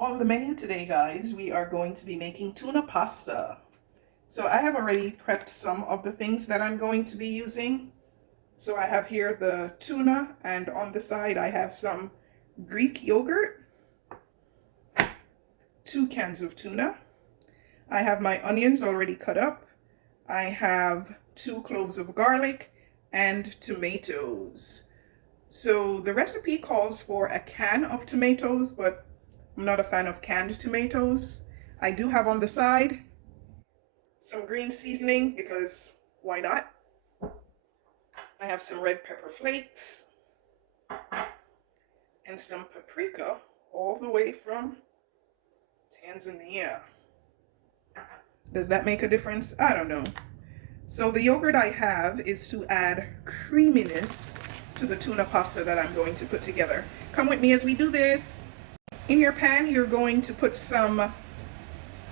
On the menu today, guys, we are going to be making tuna pasta. So I have already prepped some of the things that I'm going to be using. So I have here the tuna, and on the side I have some Greek yogurt, 2 cans of tuna. I have my onions already cut up. I have 2 cloves of garlic and tomatoes. So the recipe calls for a can of tomatoes, but I'm not a fan of canned tomatoes. I do have on the side some green seasoning because why not? I have some red pepper flakes and some paprika all the way from Tanzania. Does that make a difference? I don't know. So the yogurt I have is to add creaminess to the tuna pasta that I'm going to put together. Come with me as we do this. In your pan, you're going to put some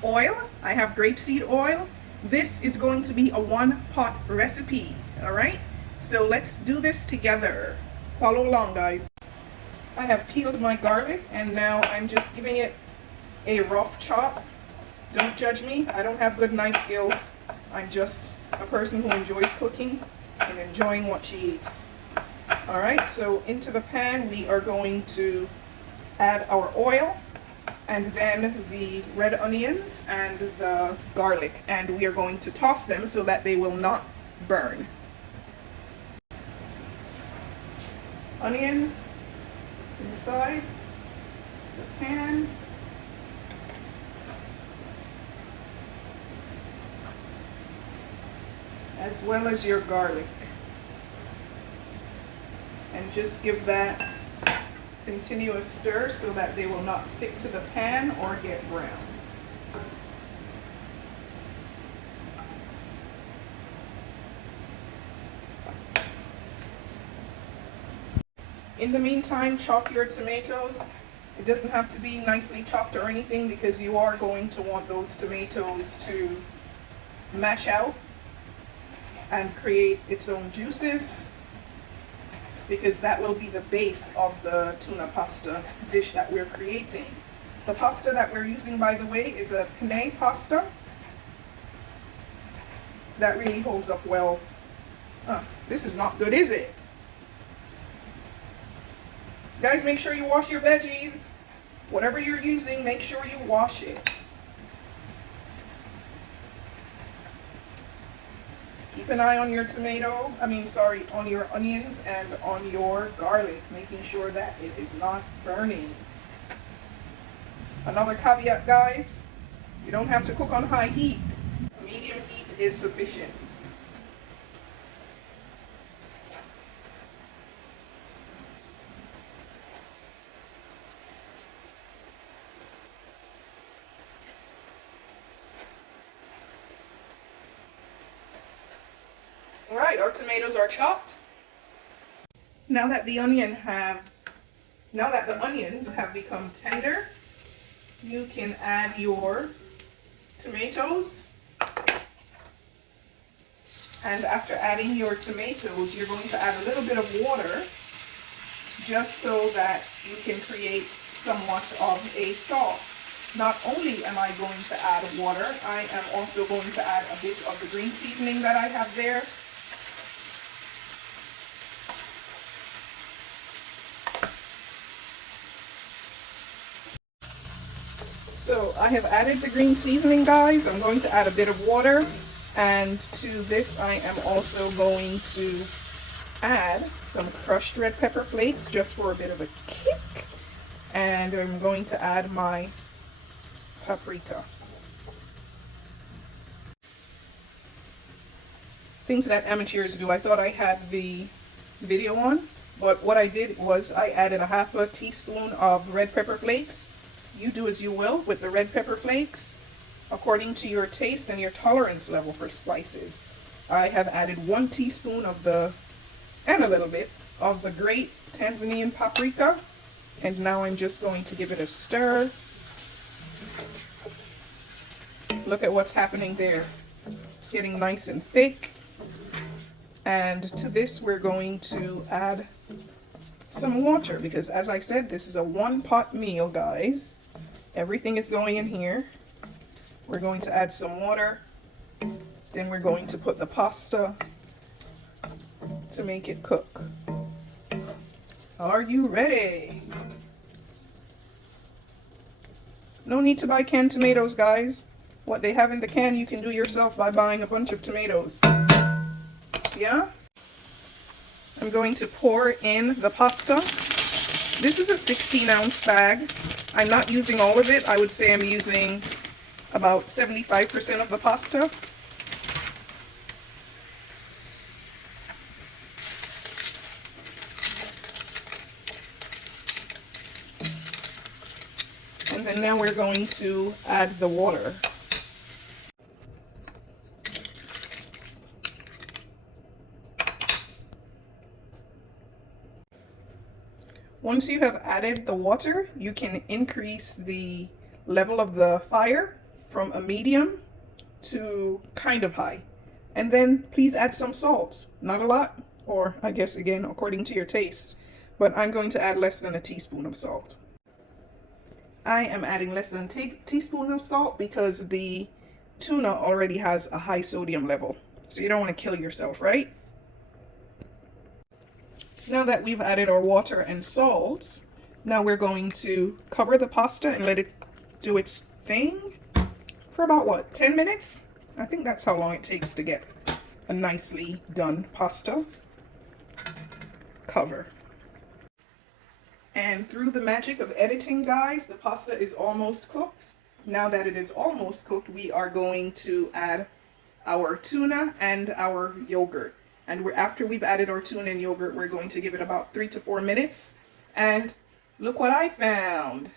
oil. I have grapeseed oil. This is going to be a 1-pot recipe, all right? So let's do this together. Follow along, guys. I have peeled my garlic and now I'm just giving it a rough chop. Don't judge me. I don't have good knife skills. I'm just a person who enjoys cooking and enjoying what she eats. All right, so into the pan we are going to add our oil and then the red onions and the garlic, and we are going to toss them so that they will not burn. Onions inside the pan. As well as your garlic. And just give that continuous stir so that they will not stick to the pan or get brown. In the meantime, chop your tomatoes. It doesn't have to be nicely chopped or anything because you are going to want those tomatoes to mash out and create its own juices, because that will be the base of the tuna pasta dish that we're creating. The pasta that we're using, by the way, is a penne pasta. That really holds up well. This is not good, is it? Guys, make sure you wash your veggies. Whatever you're using, make sure you wash it. Keep an eye on your on your onions and on your garlic, making sure that it is not burning. Another caveat, guys, you don't have to cook on high heat. Medium heat is sufficient. Alright, our tomatoes are chopped. Now that the onions have become tender, you can add your tomatoes. And after adding your tomatoes, you're going to add a little bit of water just so that you can create somewhat of a sauce. Not only am I going to add water, I am also going to add a bit of the green seasoning that I have there. So I have added the green seasoning, guys. I'm going to add a bit of water, and to this I am also going to add some crushed red pepper flakes just for a bit of a kick, and I'm going to add my paprika. Things that amateurs do. I thought I had the video on, but what I did was I added a half a teaspoon of red pepper flakes. You do as you will with the red pepper flakes, according to your taste and your tolerance level for spices. I have added 1 teaspoon and a little bit of the great Tanzanian paprika, and now I'm just going to give it a stir. Look at what's happening there. It's getting nice and thick. And to this we're going to add some water, because as I said, this is a 1-pot meal, guys. Everything is going in here. We're going to add some water. Then we're going to put the pasta to make it cook. Are you ready? No need to buy canned tomatoes, guys. What they have in the can you can do yourself by buying a bunch of tomatoes. Yeah? I'm going to pour in the pasta. This is a 16-ounce bag. I'm not using all of it. I would say I'm using about 75% of the pasta. And then now we're going to add the water. Once you have added the water, you can increase the level of the fire from a medium to kind of high. And then please add some salt. Not a lot, or I guess again, according to your taste. But I'm going to add less than a teaspoon of salt. I am adding less than a teaspoon of salt because the tuna already has a high sodium level. So you don't want to kill yourself, right? Now that we've added our water and salt, now we're going to cover the pasta and let it do its thing for about, what, 10 minutes? I think that's how long it takes to get a nicely done pasta. Cover. And through the magic of editing, guys, the pasta is almost cooked. Now that it is almost cooked, we are going to add our tuna and our yogurt. And after we've added our tuna and yogurt, we're going to give it about 3 to 4 minutes. And look what I found.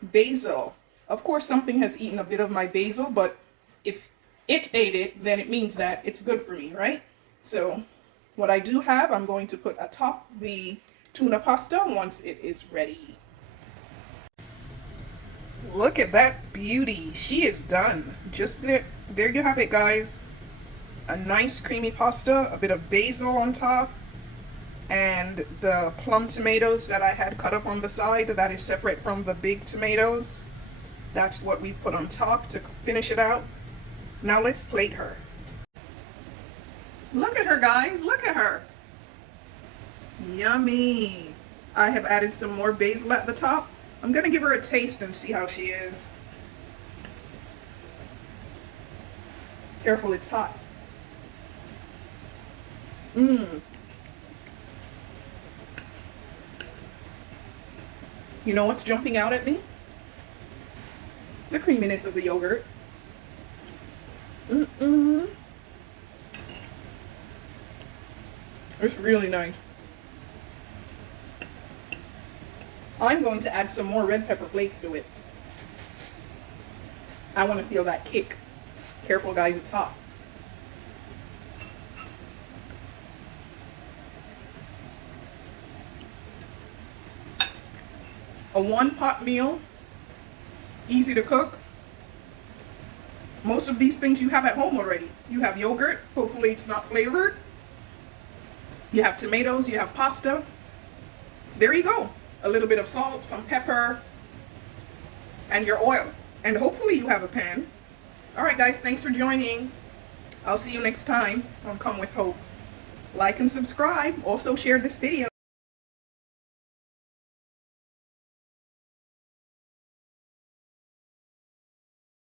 Basil. Of course, something has eaten a bit of my basil, but if it ate it, then it means that it's good for me, right? So what I do have, I'm going to put atop the tuna pasta once it is ready. Look at that beauty. She is done. Just there you have it, guys. A nice creamy pasta, a bit of basil on top, and the plum tomatoes that I had cut up on the side that is separate from the big tomatoes. That's what we've put on top to finish it out. Now let's plate her. Look at her, guys. Look at her. Yummy. I have added some more basil at the top. I'm going to give her a taste and see how she is. Careful, it's hot. You know what's jumping out at me? The creaminess of the yogurt. It's really nice. I'm going to add some more red pepper flakes to it. I want to feel that kick. Careful, guys, it's hot. A one-pot meal, easy to cook. Most of these things you have at home already. You have yogurt, hopefully it's not flavored. You have tomatoes, you have pasta. There you go. A little bit of salt, some pepper, and your oil. And hopefully you have a pan. All right, guys, thanks for joining. I'll see you next time on Come With Hope. Like and subscribe. Also share this video.